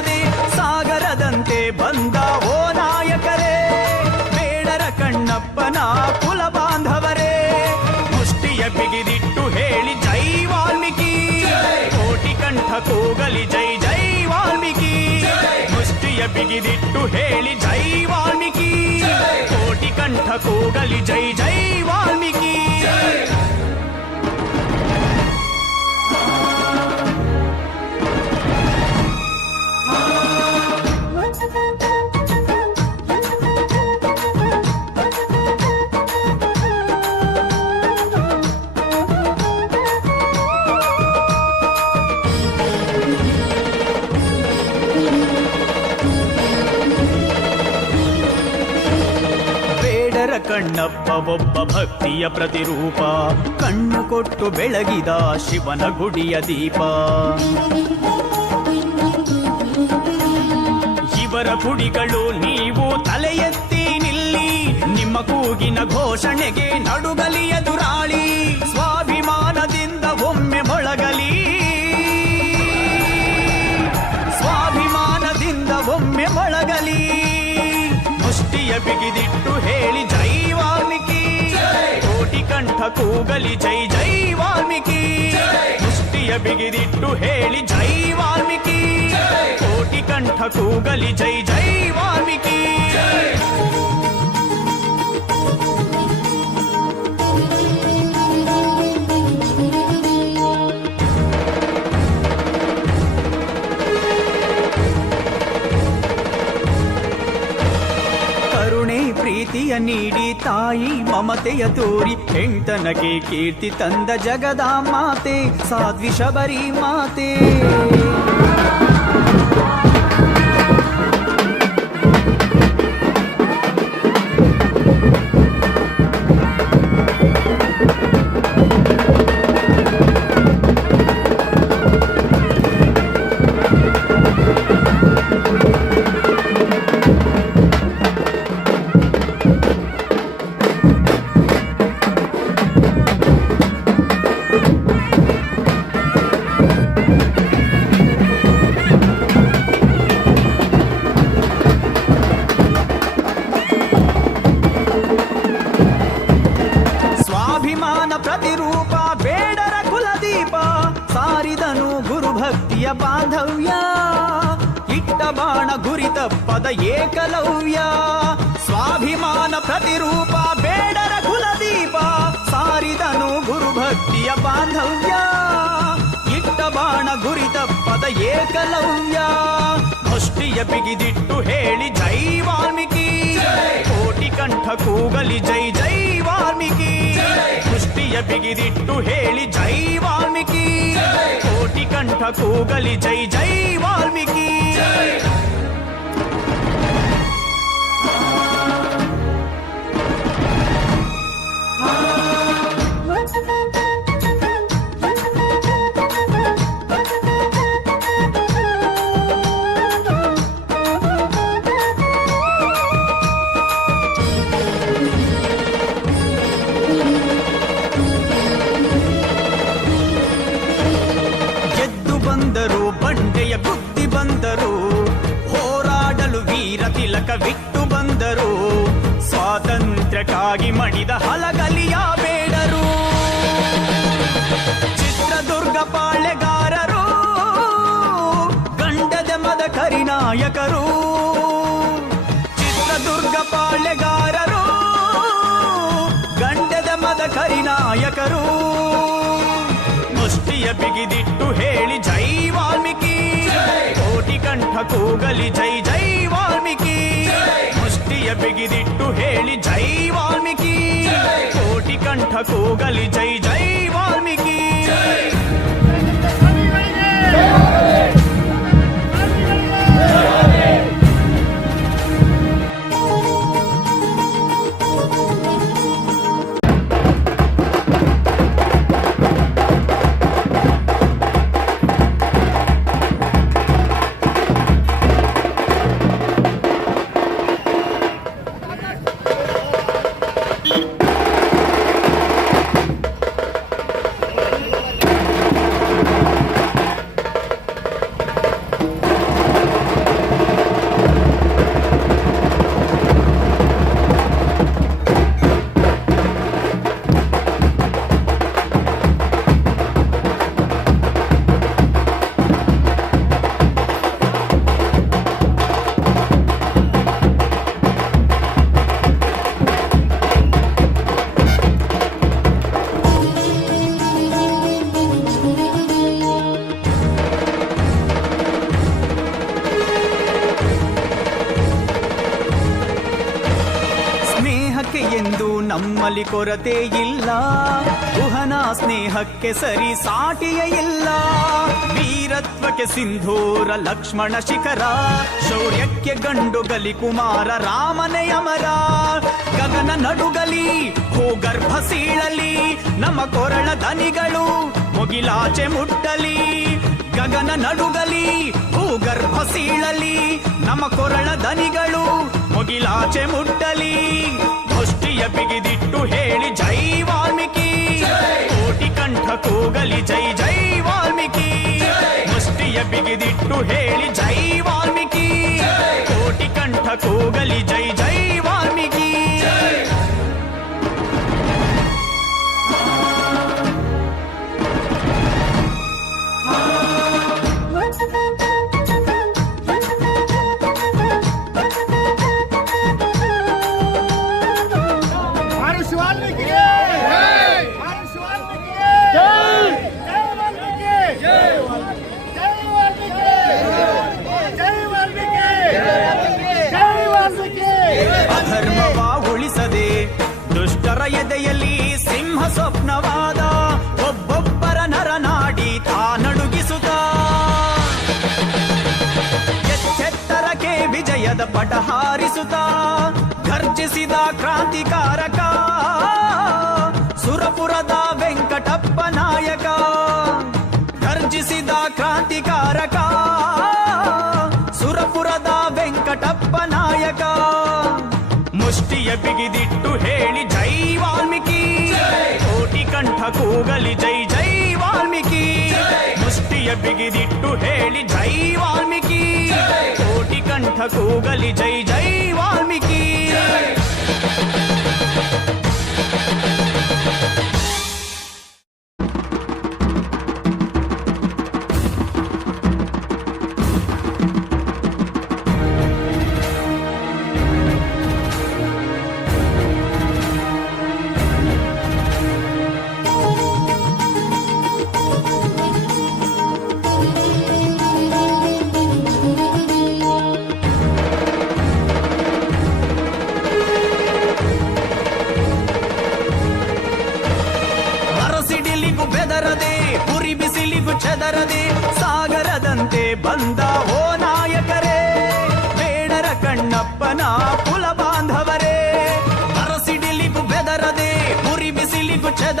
ಬಿಸಿಲಿಗೂ ಚೆದರದೆ ಸಾಗರದಂತೆ ಬಂದ ಓ ನಾಯಕರೇ ಬೇಡರ ಕಣ್ಣಪ್ಪನ ಕುಲ ಬಾಂಧವರೇ ಮುಷ್ಟಿಯ ಬಿಗಿದಿಟ್ಟು ಹೇಳಿ ಜೈ ವಾಲ್ಮೀಕಿ ಕೋಟಿ ಕಂಠ ಕೂಗಲಿ ಜೈ ಜೈ ವಾಲ್ಮೀಕಿ ಮುಷ್ಟಿಯ ಬಿಗಿದಿಟ್ಟು ಹೇಳಿ ಜೈ ವಾಲ್ಮೀಕಿ ಕೋಟಿ ಕಂಠ ಕೂಗಲಿ ಜೈ ಜೈ ವಾಲ್ಮೀಕಿ ಬೇಡರ ಕಣ್ಣಪ್ಪ ಒಬ್ಬ ಭಕ್ತಿಯ ಪ್ರತಿರೂಪ. ಕಣ್ಣು ಕೊಟ್ಟು ಬೆಳಗಿದ ಶಿವನ ಗುಡಿಯ ದೀಪ. ಇವರ ಗುಡಿಗಳು ನೀವು ತಲೆ ನಿಲ್ಲಿ. ನಿಮ್ಮ ಕೂಗಿನ ಘೋಷಣೆಗೆ ನಡುಗಲಿಯ ದುರಾಳಿ ಸ್ವಾಭಿಮಾನದಿಂದ ಒಮ್ಮೆ ಮೊಳಗಲಿ. ಸ್ವಾಭಿಮಾನದಿಂದ ಒಮ್ಮೆ ಮೊಳಗಲಿ. ಮುಷ್ಟಿಯ ಬಿಗಿದಿಟ್ಟು ಹೇಳಿ ಕೋಟಿ ಕಂಠ ಕೂಗಲಿ ಜೈ ಜೈ ವಾಲ್ಮೀಕಿ ಮುಷ್ಟಿಯ ಬಿಗಿದಿಟ್ಟು ಹೇಳಿ ಜೈ ವಾಲ್ಮೀಕಿ ಕೋಟಿ ಕಂಠ ಕೂಗಲಿ ಜೈ ಜೈ ವಾಲ್ಮೀಕಿ ನೀಡಿ ತಾಯಿ ಮಮತೆಯ ತೋರಿ ಹೆಂಡತನಗೆ ಕೀರ್ತಿ ತಂದ ಜಗದ ಮಾತೆ ಸಾಧ್ವಿ ಶಬರಿ ಮಾತೆ. ಭಕ್ತಿಯ ಬಾಂಧವ್ಯ ಇಟ್ಟ ಬಾಣ ಗುರಿ ತಪ್ಪದ ಏಕಲವ್ಯ ಸ್ವಾಭಿಮಾನ ಪ್ರತಿರೂಪ ಬೇಡರ ಕುಲದೀಪ ಸಾರಿದನು ಗುರು ಭಕ್ತಿಯ ಬಾಂಧವ್ಯ ಇಟ್ಟ ಬಾಣ ಗುರಿ ತಪ್ಪದ ಏಕಲವ್ಯ ಮುಷ್ಟಿಯ ಬಿಗಿದಿಟ್ಟು ಹೇಳಿ ಜೈ ವಾಲ್ಮೀಕಿ ಕೋಟಿ ಕಂಠ ಕೂಗಲಿ ಜೈ ಜೈ ವಾಲ್ಮೀಕಿ ಮುಷ್ಟಿಯ ಬಿಗಿದಿಟ್ಟು ಹೇಳಿ ಜೈ ವಾಲ್ಮೀಕಿ ಕೋಟಿ ಕಂಠ ಕೂಗಲಿ ಜೈ ಜೈ ವಾಲ್ಮೀಕಿ ಸ್ವಾತಂತ್ರ್ಯಕ್ಕಾಗಿ ಮಡಿದ ಹಲಗಲಿಯ ಬೇಡರು. ಚಿತ್ರದುರ್ಗ ಪಾಳೆಗಾರರು ಗಂಡದ ಮದ ಕರಿನಾಯಕರು ಚಿತ್ರದುರ್ಗ ಪಾಳೆಗಾರರು ಗಂಡದ ಮದ ಕರಿನಾಯಕರು ಮುಷ್ಟಿಯ ಬಿಗಿದಿಟ್ಟು ಹೇಳಿ ಜೈ ವಾಲ್ಮೀಕಿ. ಕೋಟಿ ಕಂಠ ಕೂಗಲಿ ಜೈ ಜೈ ಮುಷ್ಟಿಯ ಬಿಗಿದಿಟ್ಟು ಹೇಳಿ ಜೈ ವಾಲ್ಮೀಕಿ ಕೋಟಿ ಕಂಠ ಕೂಗಲಿ ಜೈ ಜೈ ವಾಲ್ಮೀಕಿ ನಮ್ಮಲ್ಲಿ ಕೊರತೆ ಇಲ್ಲ. ಕುಹನ ಸ್ನೇಹಕ್ಕೆ ಸರಿ ಸಾಟಿಯ ಇಲ್ಲ. ವೀರತ್ವಕ್ಕೆ ಸಿಂಧೂರ ಲಕ್ಷ್ಮಣ ಶಿಖರ. ಶೌರ್ಯಕ್ಕೆ ಗಂಡು ಗಲಿ ಕುಮಾರ ರಾಮನೇ ಅಮರ. ಗಗನ ನಡುಗಲಿ, ಭೂಗರ್ಭ ಸೀಳಲಿ. ನಮ್ಮ ಕೊರಳ ದನಿಗಳು ಮುಗಿಲಾಚೆ ಮುಟ್ಟಲಿ. ಗಗನ ನಡುಗಲಿ, ಭೂಗರ್ಭ ಸೀಳಲಿ. ನಮ್ಮ ಕೊರಳ ದನಿಗಳು ಮುಗಿಲಾಚೆ ಮುಟ್ಟಲಿ. ಮುಷ್ಟಿಯ ಬಿಗಿದಿಟ್ಟು ಹೇಳಿ ಜೈ ವಾಲ್ಮೀಕಿ ಕೋಟಿ ಕಂಠ ಕೂಗಲಿ ಜೈ ಜೈ ವಾಲ್ಮೀಕಿ ಮುಷ್ಟಿಯ ಬಿಗಿದಿಟ್ಟು ಹೇಳಿ ಜೈ ವಾಲ್ಮೀಕಿ ಕೋಟಿ ಕಂಠ ಕೂಗಲಿ ಜೈ ವಿಜಯದ ಪಟ ಹಾರಿಸುತ್ತ ಗರ್ಜಿಸಿದ ಕ್ರಾಂತಿಕಾರಕ ಸುರಪುರದ ವೆಂಕಟಪ್ಪ ನಾಯಕ ಗರ್ಜಿಸಿದ ಕ್ರಾಂತಿಕಾರಕ ಸುರಪುರದ ವೆಂಕಟಪ್ಪ ನಾಯಕ ಮುಷ್ಟಿಯ ಬಿಗಿದಿಟ್ಟು ಹೇಳಿ ಜೈ ವಾಲ್ಮೀಕಿ ಕೋಟಿ ಕಂಠ ಕೂಗಲಿ ಜೈ ಜೈ ವಾಲ್ಮೀಕಿ ಮುಷ್ಟಿಯ ಬಿಗಿದಿಟ್ಟು ಹೇಳಿ ಜೈ ವಾಲ್ಮೀಕಿ కోటి కంఠ కూగలి జై జై వాల్మీకి.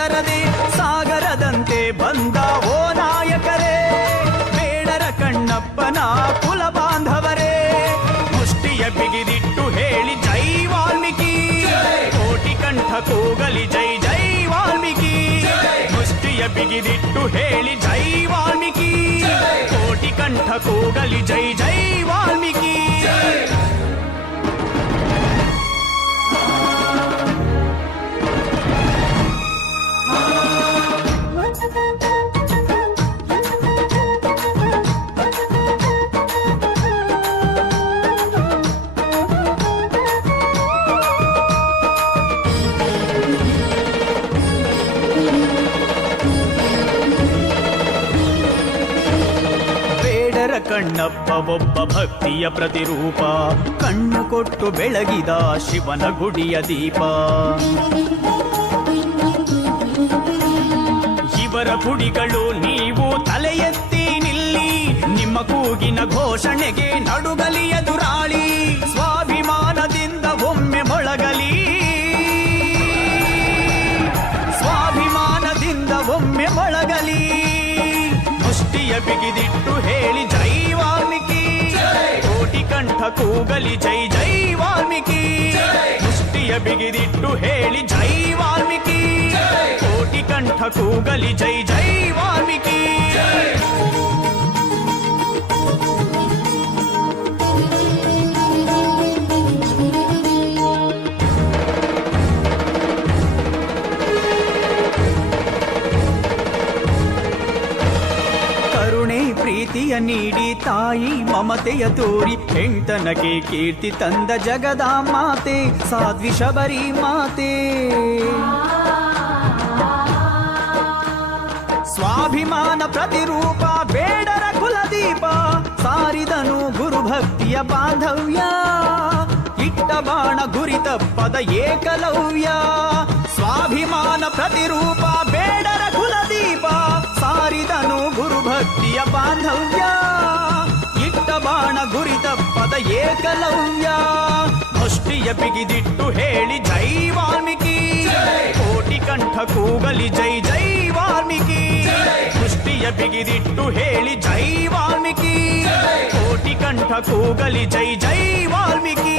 ಬಿಸಿಲಿಗೂ ಚೆದರದೆ ಸಾಗರದಂತೆ ಬಂದ ಓ ನಾಯಕರೇ ಬೇಡರ ಕಣ್ಣಪ್ಪನ ಕುಲ ಬಾಂಧವರೇ ಮುಷ್ಟಿಯ ಬಿಗಿದಿಟ್ಟು ಹೇಳಿ ಜೈ ವಾಲ್ಮೀಕಿ ಕೋಟಿ ಕಂಠ ಕೂಗಲಿ ಜೈ ಜೈ ವಾಲ್ಮೀಕಿ ಮುಷ್ಟಿಯ ಬಿಗಿದಿಟ್ಟು ಹೇಳಿ ಜೈ ವಾಲ್ಮೀಕಿ ಕೋಟಿ ಕಂಠ ಕೂಗಲಿ ಜೈ ಜೈ ವಾಲ್ಮೀಕಿ ಕಣ್ಣಪ್ಪ ಒಬ್ಬ ಭಕ್ತಿಯ ಪ್ರತಿರೂಪ. ಕಣ್ಣು ಕೊಟ್ಟು ಬೆಳಗಿದ ಶಿವನ ಗುಡಿಯ ದೀಪ. ಇವರ ಗುಡಿಗಳು ನೀವು ತಲೆ ನಿಲ್ಲಿ. ನಿಮ್ಮ ಕೂಗಿನ ಘೋಷಣೆಗೆ ನಡುಗಲಿ ಎದುರಾಳಿ. ಸ್ವಾಭಿಮಾನದಿಂದ ಒಮ್ಮೆ ಮೊಳಗಲಿ. ಸ್ವಾಭಿಮಾನದಿಂದ ಒಮ್ಮೆ ಮೊಳಗಲಿ. ಮುಷ್ಟಿಯ ಬಿಗಿದಿಟ್ಟು ಕೋಟಿ ಕಂಠ ಕೂಗಲಿ ಜೈ ಜೈ ವಾಲ್ಮೀಕಿ ಮುಷ್ಟಿಯ ಬಿಗಿದಿಟ್ಟು ಹೇಳಿ ಜೈ ವಾಲ್ಮೀಕಿ ಕೋಟಿ ಕಂಠ ಕೂಗಲಿ ಜೈ ಜೈ ವಾಲ್ಮೀಕಿ ಪ್ರೀತಿಯ ನೀಡಿ ತಾಯಿ ಮಮತೆಯ ತೋರಿ ಹೆಂಡತನಗೆ ಕೀರ್ತಿ ತಂದ ಜಗದ ಮಾತೆ ಸಾಧ್ವಿ ಶಬರಿ ಮಾತೆ ಸ್ವಾಭಿಮಾನ ಪ್ರತಿರೂಪ ಬೇಡರ ಕುಲದೀಪ ಸಾರಿದನು ಗುರು ಭಕ್ತಿಯ ಬಾಂಧವ್ಯ ಇಟ್ಟ ಇಟ್ಟ ಬಾಣ ಗುರಿ ತಪ್ಪದ ಏಕಲವ್ಯ ಸ್ವಾಭಿಮಾನ ಪ್ರತಿರೂಪ ಬೇಡರ ತಪ್ಪದ ಏಕಲವ್ಯ ಮುಷ್ಟಿಯ ಬಿಗಿದಿಟ್ಟು ಹೇಳಿ ಜೈ ವಾಲ್ಮೀಕಿ ಕೋಟಿ ಕಂಠ ಕೂಗಲಿ ಜೈ ಜೈ ವಾಲ್ಮೀಕಿ ಮುಷ್ಟಿಯ ಬಿಗಿದಿಟ್ಟು ಹೇಳಿ ಜೈ ವಾಲ್ಮೀಕಿ ಕೋಟಿ ಕಂಠ ಕೂಗಲಿ ಜೈ ಜೈ ವಾಲ್ಮೀಕಿ